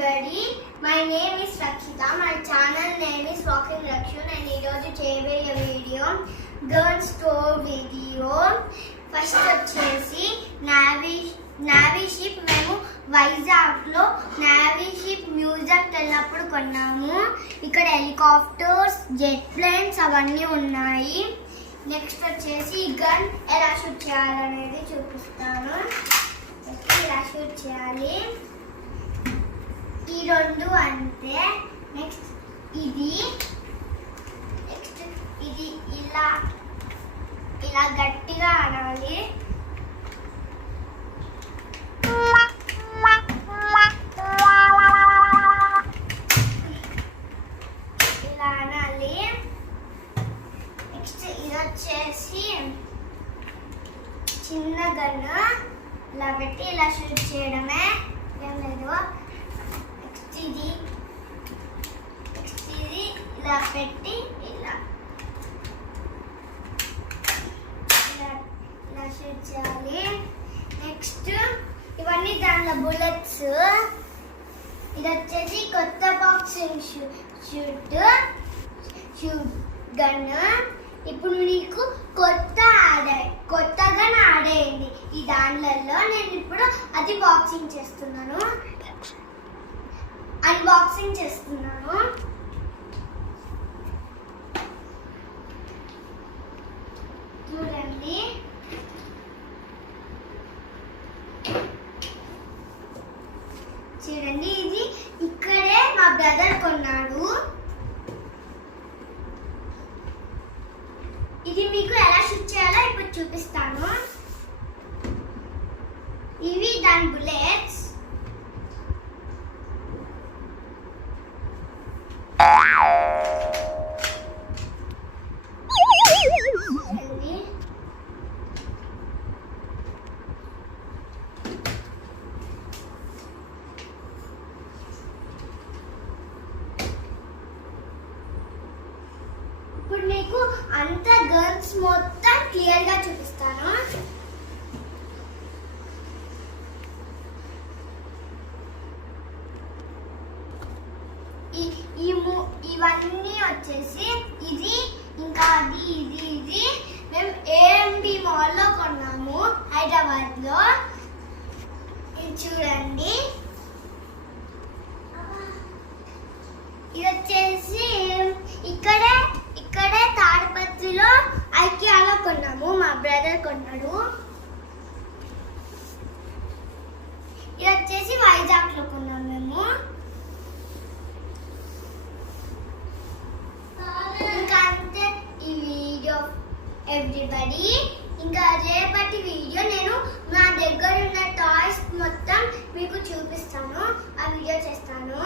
everybody. My name is Rakshita. My channel name is Walking Rakshu and ఈరోజు చేయబోయే video girl store video. First వచ్చేసి navy ship మేము వైజాగ్లో navy ship మ్యూజియంకి వెళ్ళినప్పుడు కొన్నాము. ఇక్కడ హెలికాప్టర్స్, జెట్ ప్లేన్స్ అవన్నీ ఉన్నాయి. నెక్స్ట్ వచ్చేసి గన్ ఎలా షూట్ చేయాలనేది చూపిస్తాను. ఇలా షూట్ చేయాలి. ఈ రెండు అంతే. నెక్స్ట్ ఇది ఇలా ఇలా గట్టిగా అనాలి. ఇలా అనాలి. నెక్స్ట్ ఇది వచ్చేసి చిన్న గన్ను ఇలా పెట్టి ఇలా షూట్ చేయడమే, ఏం లేదు. ఇది ఇలా పెట్టి ఇలా షూట్ చేయాలి. నెక్స్ట్ ఇవన్నీ దానిలో బుల్లెట్స్. ఇది వచ్చేసి కొత్త బాక్సింగ్ షూట్ గన్. ఇప్పుడు నీకు కొత్తగా ఆడేయండి ఈ దానిలలో. నేను ఇప్పుడు అది బాక్సింగ్ చేస్తున్నాను, అన్బాక్సింగ్ చేస్తున్నాను. చూడండి, ఇది ఇక్కడే మా బ్రదర్ కొన్నాడు. ఇది మీకు ఎలా షూట్ చేయాలో ఇప్పుడు చూపిస్తాను. ఇవి దాని బుల్లెట్స్. ఇప్పుడు నీకు అంత గన్స్ మొత్తం క్లియర్ గా చూపిస్తాను. ఇవన్నీ వచ్చేసి ఇది ఇంకా ఇది మేము ఏఎంబి మాల్లో కొన్నాము హైదరాబాద్ లో. ఇది చూడండి, ఇది వచ్చేసి ఇక్కడే తాడిపత్రిలో ఐకియాలో కొన్నాము, మా బ్రదర్ కొన్నాడు. ఇది వచ్చేసి వైజాగ్ లో కొన్నాము మేము. ఇంకా అంతే ఈ వీడియో ఎవ్రీబడి. ఇంకా రేపటి వీడియో నేను నా దగ్గర ఉన్న టాయ్స్ మొత్తం మీకు చూపిస్తాను, ఆ వీడియో చేస్తాను.